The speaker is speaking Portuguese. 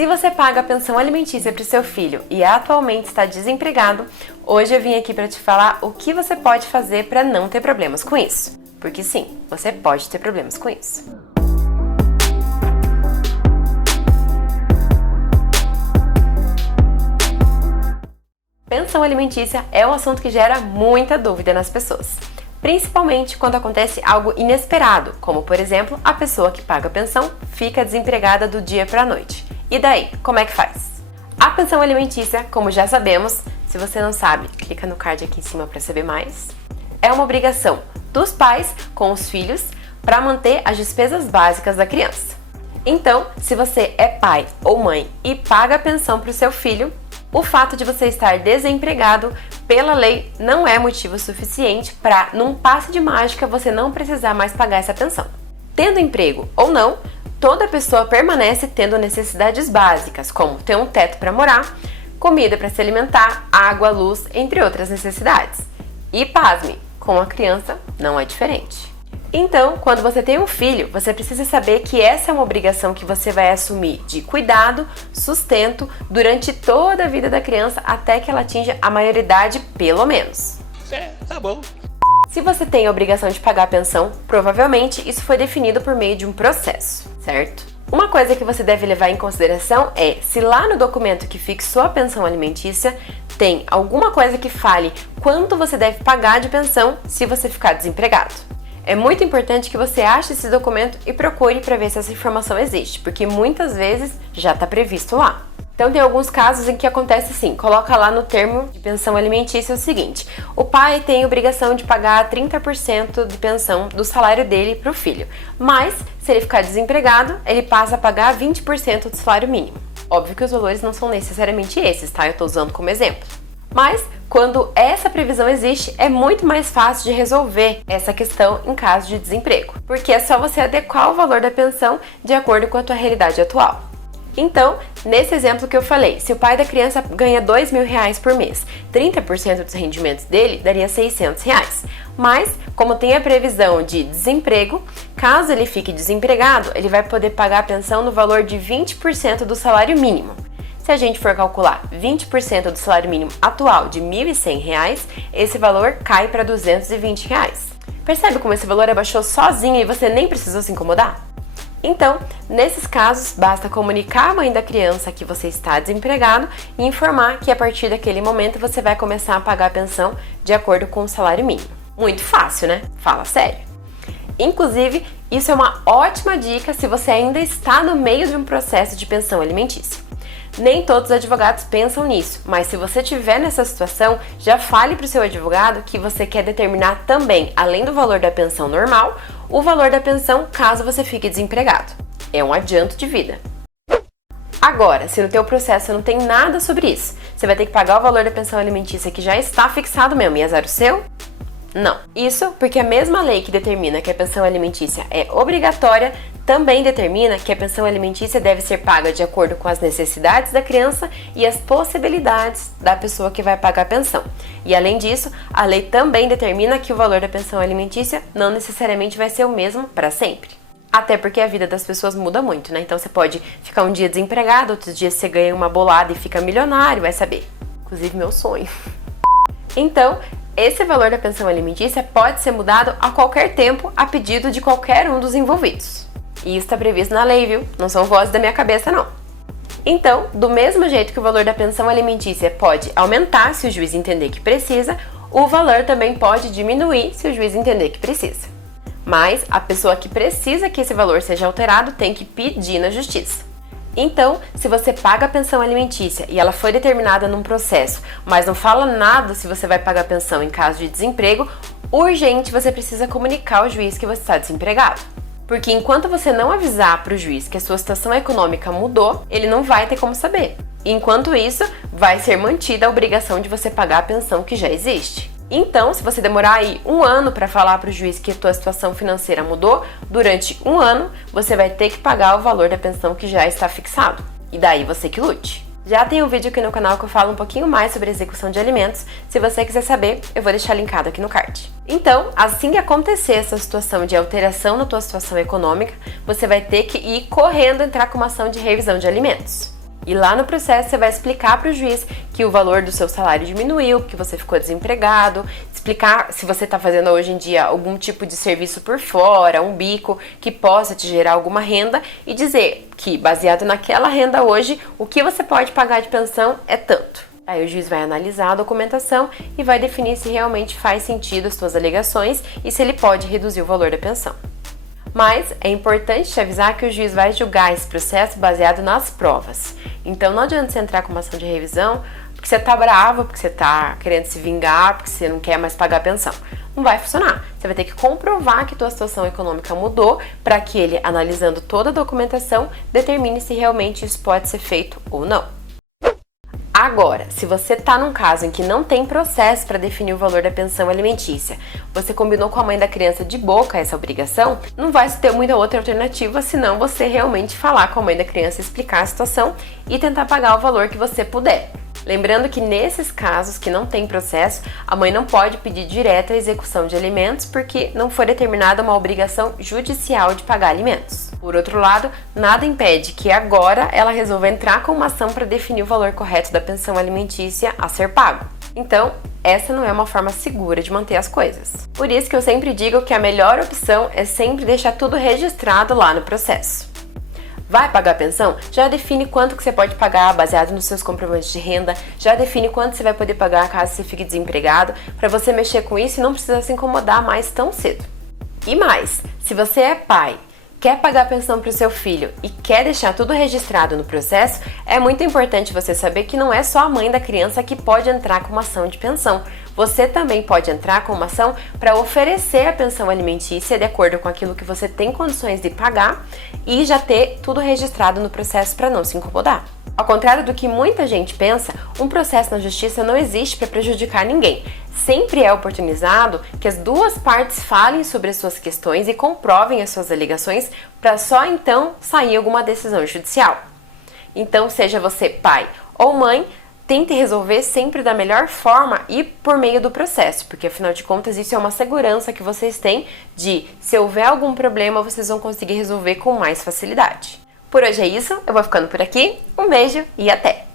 Se você paga a pensão alimentícia para o seu filho e atualmente está desempregado, hoje eu vim aqui para te falar o que você pode fazer para não ter problemas com isso. Porque sim, você pode ter problemas com isso. Pensão alimentícia é um assunto que gera muita dúvida nas pessoas, principalmente quando acontece algo inesperado, como por exemplo, a pessoa que paga a pensão fica desempregada do dia para a noite. E daí, como é que faz? A pensão alimentícia, como já sabemos, se você não sabe, clica no card aqui em cima para saber mais, é uma obrigação dos pais com os filhos para manter as despesas básicas da criança. Então, se você é pai ou mãe e paga a pensão para o seu filho, o fato de você estar desempregado, pela lei, não é motivo suficiente para, num passe de mágica, você não precisar mais pagar essa pensão. Tendo emprego ou não, toda pessoa permanece tendo necessidades básicas, como ter um teto para morar, comida para se alimentar, água, luz, entre outras necessidades. E pasme, com a criança não é diferente. Então, quando você tem um filho, você precisa saber que essa é uma obrigação que você vai assumir de cuidado, sustento, durante toda a vida da criança até que ela atinja a maioridade, pelo menos. Tá bom. Se você tem a obrigação de pagar a pensão, provavelmente isso foi definido por meio de um processo, certo? Uma coisa que você deve levar em consideração é se lá no documento que fixou a pensão alimentícia tem alguma coisa que fale quanto você deve pagar de pensão se você ficar desempregado. É muito importante que você ache esse documento e procure para ver se essa informação existe, porque muitas vezes já está previsto lá. Então tem alguns casos em que acontece assim, coloca lá no termo de pensão alimentícia o seguinte: o pai tem obrigação de pagar 30% de pensão do salário dele para o filho, mas se ele ficar desempregado, ele passa a pagar 20% do salário mínimo. Óbvio que os valores não são necessariamente esses, tá? Eu estou usando como exemplo. Mas, quando essa previsão existe, é muito mais fácil de resolver essa questão em caso de desemprego, porque é só você adequar o valor da pensão de acordo com a tua realidade atual. Então, nesse exemplo que eu falei, se o pai da criança ganha R$2.000 por mês, 30% dos rendimentos dele daria R$600. Mas, como tem a previsão de desemprego, caso ele fique desempregado, ele vai poder pagar a pensão no valor de 20% do salário mínimo. Se a gente for calcular 20% do salário mínimo atual de R$1.100, esse valor cai para R$220. Percebe como esse valor abaixou sozinho e você nem precisou se incomodar? Então, nesses casos, basta comunicar à mãe da criança que você está desempregado e informar que a partir daquele momento você vai começar a pagar a pensão de acordo com o salário mínimo. Muito fácil, né? Fala sério. Inclusive, isso é uma ótima dica se você ainda está no meio de um processo de pensão alimentícia. Nem todos os advogados pensam nisso, mas se você estiver nessa situação, já fale para o seu advogado que você quer determinar também, além do valor da pensão normal, o valor da pensão caso você fique desempregado. É um adianto de vida. Agora, se no teu processo não tem nada sobre isso, você vai ter que pagar o valor da pensão alimentícia que já está fixado mesmo e azar o seu? Não. Isso porque a mesma lei que determina que a pensão alimentícia é obrigatória também determina que a pensão alimentícia deve ser paga de acordo com as necessidades da criança e as possibilidades da pessoa que vai pagar a pensão. E além disso, a lei também determina que o valor da pensão alimentícia não necessariamente vai ser o mesmo para sempre. Até porque a vida das pessoas muda muito, né? Então você pode ficar um dia desempregado, outros dias você ganha uma bolada e fica milionário, vai saber. Inclusive meu sonho. Então, esse valor da pensão alimentícia pode ser mudado a qualquer tempo a pedido de qualquer um dos envolvidos. E isso está previsto na lei, viu? Não são vozes da minha cabeça, não. Então, do mesmo jeito que o valor da pensão alimentícia pode aumentar se o juiz entender que precisa, o valor também pode diminuir se o juiz entender que precisa. Mas a pessoa que precisa que esse valor seja alterado tem que pedir na justiça. Então, se você paga a pensão alimentícia e ela foi determinada num processo, mas não fala nada se você vai pagar a pensão em caso de desemprego, urgente você precisa comunicar ao juiz que você está desempregado. Porque enquanto você não avisar para o juiz que a sua situação econômica mudou, ele não vai ter como saber. Enquanto isso, vai ser mantida a obrigação de você pagar a pensão que já existe. Então, se você demorar aí 1 ano para falar para o juiz que a tua situação financeira mudou, durante 1 ano você vai ter que pagar o valor da pensão que já está fixado. E daí você que lute. Já tem um vídeo aqui no canal que eu falo um pouquinho mais sobre execução de alimentos. Se você quiser saber, eu vou deixar linkado aqui no card. Então, assim que acontecer essa situação de alteração na tua situação econômica, você vai ter que ir correndo entrar com uma ação de revisão de alimentos. E lá no processo você vai explicar para o juiz que o valor do seu salário diminuiu, que você ficou desempregado, explicar se você está fazendo hoje em dia algum tipo de serviço por fora, um bico que possa te gerar alguma renda e dizer que, baseado naquela renda hoje, o que você pode pagar de pensão é tanto. Aí o juiz vai analisar a documentação e vai definir se realmente faz sentido as suas alegações e se ele pode reduzir o valor da pensão. Mas é importante te avisar que o juiz vai julgar esse processo baseado nas provas. Então não adianta você entrar com uma ação de revisão porque você tá bravo, porque você tá querendo se vingar, porque você não quer mais pagar a pensão. Não vai funcionar. Você vai ter que comprovar que tua situação econômica mudou para que ele, analisando toda a documentação, determine se realmente isso pode ser feito ou não. Agora, se você está num caso em que não tem processo para definir o valor da pensão alimentícia, você combinou com a mãe da criança de boca essa obrigação, não vai ter muita outra alternativa senão você realmente falar com a mãe da criança, explicar a situação e tentar pagar o valor que você puder. Lembrando que nesses casos que não tem processo, a mãe não pode pedir direta a execução de alimentos porque não foi determinada uma obrigação judicial de pagar alimentos. Por outro lado, nada impede que agora ela resolva entrar com uma ação para definir o valor correto da pensão alimentícia a ser pago. Então, essa não é uma forma segura de manter as coisas. Por isso que eu sempre digo que a melhor opção é sempre deixar tudo registrado lá no processo. Vai pagar a pensão? Já define quanto que você pode pagar baseado nos seus comprovantes de renda, já define quanto você vai poder pagar caso você fique desempregado, para você mexer com isso e não precisar se incomodar mais tão cedo. E mais, se você é pai, quer pagar a pensão para o seu filho e quer deixar tudo registrado no processo, é muito importante você saber que não é só a mãe da criança que pode entrar com uma ação de pensão. Você também pode entrar com uma ação para oferecer a pensão alimentícia de acordo com aquilo que você tem condições de pagar e já ter tudo registrado no processo para não se incomodar. Ao contrário do que muita gente pensa, um processo na justiça não existe para prejudicar ninguém. Sempre é oportunizado que as duas partes falem sobre as suas questões e comprovem as suas alegações para só então sair alguma decisão judicial. Então, seja você pai ou mãe, tente resolver sempre da melhor forma e por meio do processo, porque afinal de contas isso é uma segurança que vocês têm de, se houver algum problema, vocês vão conseguir resolver com mais facilidade. Por hoje é isso, eu vou ficando por aqui, um beijo e até!